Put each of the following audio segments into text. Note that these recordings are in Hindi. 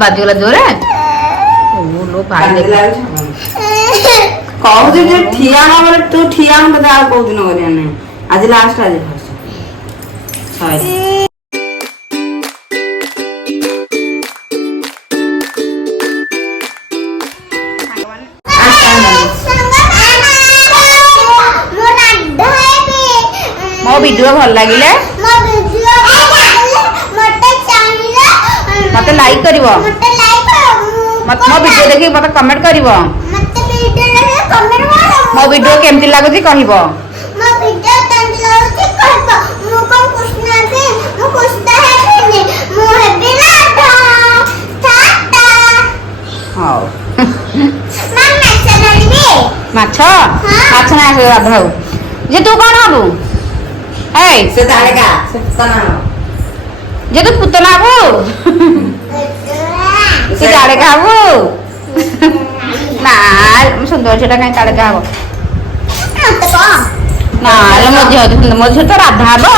बाजूला जोर है ओ लो भाई कहू जे ठिया न बोले तू ठिया हम बता आ को दिन करिया नहीं आज लास्ट आज फर्स्ट सॉरी मो वीडियो भल लगिले मते लाइक करिवो मत मो वीडियो देखि मते कमेंट करिवो मो वीडियो केमति लागुची कहिवो मो वीडियो केमति लागुची कहबो मु कोन कृष्ण के मु कृष्ण है मु हेबी राधा टाटा हां मम्मा चलबी माछ माछ ना से राधाऊ जे तू कोन हबु ए से तालेगा से तना जे तू पुतना हबु से ताले खाबु ना सुंदर छेटा काई ताले खाबो ना रे मझे तो राधा हबो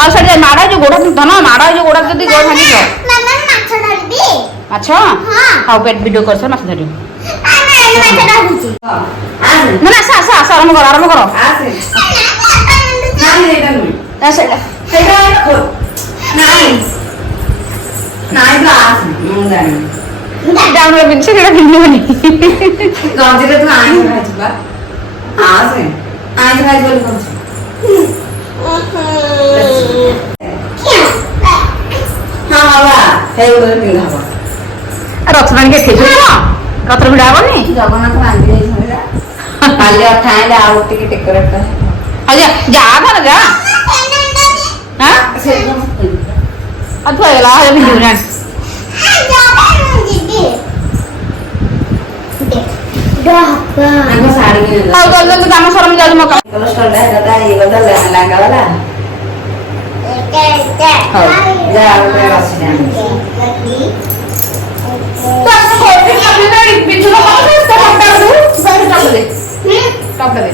आ सर माड़ा जो गोड़ा तो ना माड़ा जो गोड़ा जदी गोड़ भांगी जो मम्मा माछ धरबी माछ हां पेट वीडियो कर सर माछ धरि माछ धरबी ना ना सा आरंभ करो आसे नहीं रे तनु ऐसे हेगा खो नहीं नहीं तो आसे मुंह जाने डाउन रे बिन से बिन होनी गांधी रे तू आए खाइबा आसे आज खाइ बोल कर हां बाबा हे बोल पिंगा बा रत्न के थे जो रत्न भिड़ा बनी जगन्नाथ बांधी है काले अठाइले आ टिके टेकर का अजा जा था ना जा हां से अथवा गला है भिड़ू ना आगो साड़ी के हां जल्दी काम शरम जा मका कोलेस्ट्रॉल है दादा ये गदा लहंगा वाला हां जा रे बस तो होटल में अपने बिचू का कपड़ा दो सारे कपड़ा दे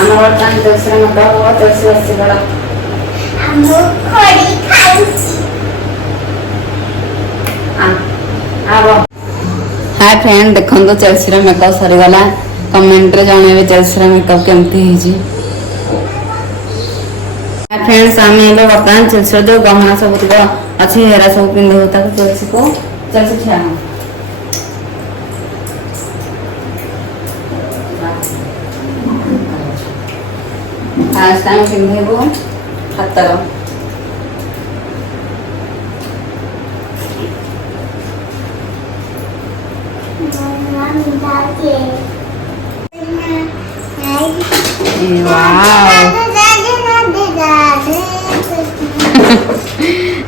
ଆମର ଟାଇମ୍ ଦଶରେ ମତ ହବ 10 ବଡ଼ हाय फ्रेंड देखो चेल्सी मेकअप सरीगला कमेंट रे जणेबे चेल्सी मेकअप केमती हिजी हाय फ्रेंड्स आमे एबे बर्तमान चेल्सी जो गहना सब अच्छी हेरा सब पिंधे होता चेल्सी को चेल्सी खिया आज टाइम पिंधेबो हातर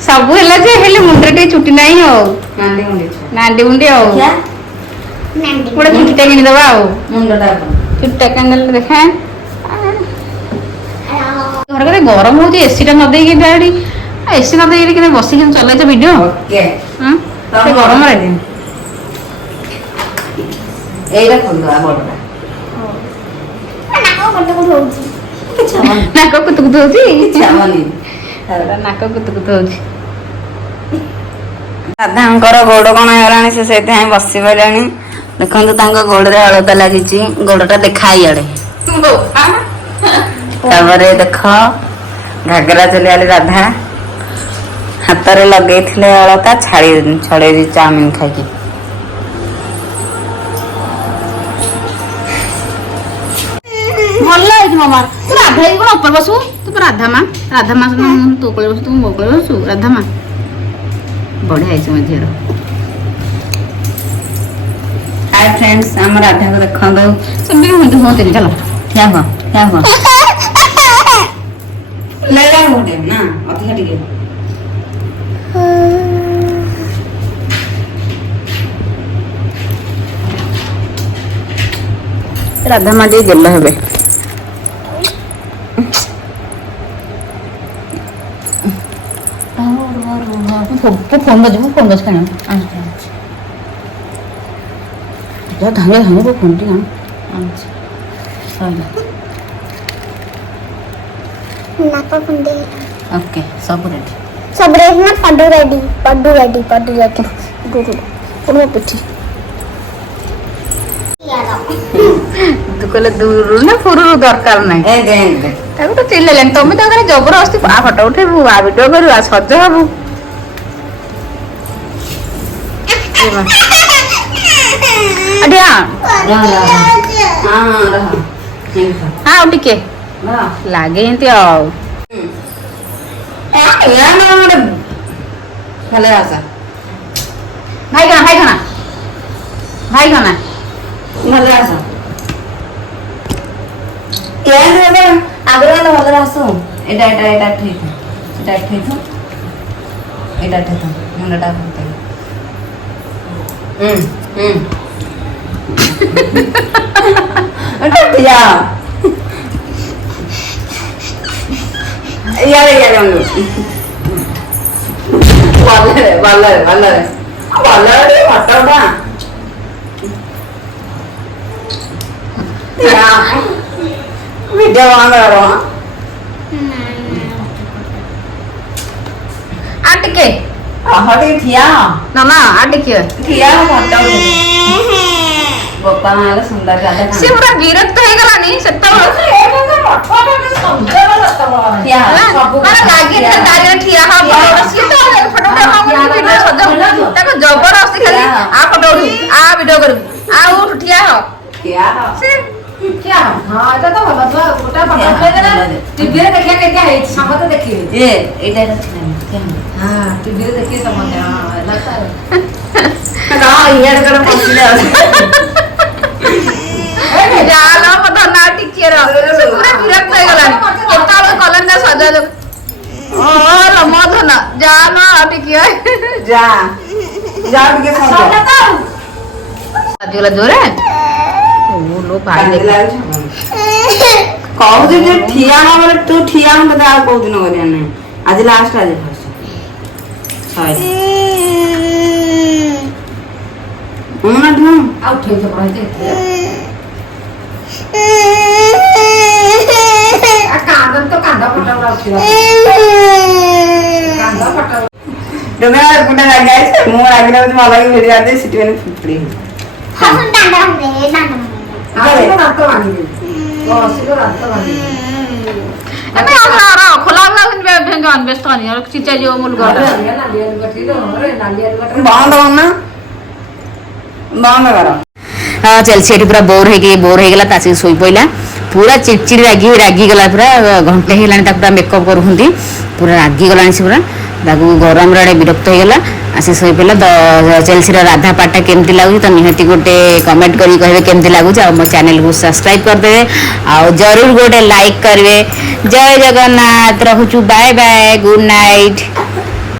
सब हेला जे हेले मुंडे टे छुट्टी नहीं हो नांडी मुंडी हो गोटे छुट्टीटा किनी दबा हो मुंडटा छुट्टीटा किनी देखा घर के गरम होती एसी टा न दे के गाड़ी एसी न दे के बसी के चले तो वीडियो ओके हां ते गरम रे एइरा खोल दो बड़टा नाक कुतकुत होची छावनी नाक कुतकुत होची राधांकर गोड़ कण होलानी से सेते बसी पड़े देखो तांको गोड़ रे हलदा लगी गोड़टा देखा इे तापर देख घागरा चली राधा हाथ में लगे अलता छड़े चाउमिन खाई भल है मामा तू राधा कौन ऊपर बसु तू राधा माँ तू को बसु तू मो को बसु राधा माँ बढ़िया है मो झीर हाय फ्रेंड्स आम राधा को देखो सेमती हूँ हूँ चलो क्या हुआ ले ले होटे ना अधिक टिके राधा माँ टे गेल हे फोन बज कहीं धांगे धांगे फोन टी नाक कुंडे ओके सब रेडी सब रेडी ना पड्डू रेडी गुरु तुम्हें पूछी तू कहले दूर ना फुरू दरकार नहीं ए दे दे ତାକୁ ତ ଚିଲେଇଲେନି ତମେ ତ ଖାଲି ଜବରଦସ୍ତି ଆ ଫଟୋ ଉଠେଇବୁ ଆ ଭିଡିଓ କରିବୁ ଆ ସଜ ହବୁ ଆଡିଆ हां रह ଆଉ ଟିକେ ଲାଗେ ଏମିତି ଆଉ या ना मोरे भले आसा ଭାଇ କଣା भले आसा क्या रे आगरा ना भले आसो एटा ठीक एटा ठीक मुंडा करते एटा दिया यार हम वाला फटा या वीडियो वांग रहा ଆ ଟିକେ हटे थिया ନା ନା ଆ ଟିକେ थिया फटा बापा माला सुंदर गाता ସେ ପୁରା ବିରକ୍ତ ହେଇଗଲାନି ସେତେବେଳେ थिया ମାନେ ଲାଗିଥିଲା ତାରିରେ ଠିଆ ହବ ସିଏ ତ ଫଟୋ ଭିଡିଓ ସଜ ତାକୁ ଜବରଦସ୍ତି ଖାଲି ଆ ଫଟୋ ଉଠୁ ଆ ଭିଡିଓ କରିବୁ ଆଉ ଉଠୁ ଠିଆ ହ क्या ସେ क्या हाँ এটা তো ভালো তো ওটা ফটো উঠাইদেলা টিভিরে দেখিয়া কেতিয়া ହେଇଛି ସମସ୍ତେ ଦେଖିବେ ये एटा क्या ହଁ টিভিରେ ଦେଖିବେ ସମସ୍ତେ ହଁ ହେଲା ତ का ये कर पहुंचले ଯାହାଲ କଥା ନା ଟିକେ ର ସେ ପୁରା ବିରକ୍ତ ହେଇଗଲାନି କେତେବେଳେ କଲେନ ନା ସଜ ଓ ରମ ଧନ ଯାହାଲ ଟିକେ जा ଟିକେ ସରିଲା ତ ଆଜିଗଲା ଜୋରେ ଓ लो ଭାଇ ଦେଖ कहू जे ठिया न बोले तू ठिया हम बता को दिन करिया नहीं आज लास्ट आज फर्स्ट हाय उना ढूंढ ଆଉ ଉଠେଇଛ ପଡାଇତେ आ କାନ୍ଦନ ତ କାନ୍ଦ ଫଟୋ ଉଠିବ କାନ୍ଦ ଫଟୋ डोंगा गुडा गाइस मु लागिला मला की वीडियो आते सिटी में फुटली हसन डांडा हमरे ଆଉ ରାତ ଭାଙ୍ଗିବେ ବସିବ ରାତ ଭାଙ୍ଗିବେ ଆମେ ଆମର ଖୋଲା ଖୋଲା ଭେଙ୍ଗନ ବ୍ୟସ୍ତ नहीं और चिचा जो मूल घर बंद होना बंद करो चलसी एठी पूरा बोर ହେଇଗଲା ତାସି ଶୋଇ ପଇଲା पूरा चिड़चिड़ी रागी गला पूरा घंटे हेलानी ता पूरा मेकअप करूहंती पूरा रागी गलानी से पूरा ताकू गरम रे विरक्त होइगला आसी शोई पइला चेल्सीर राधा पाटा केमती लागु तो निहती गोटे कमेंट करी कहबे केमती लागु आ मो चैनल को सब्सक्राइब कर देबे आ जरूर गोटे लाइक करबे जय जगन्नाथ रहूचु बाय बाय गुड नाइट।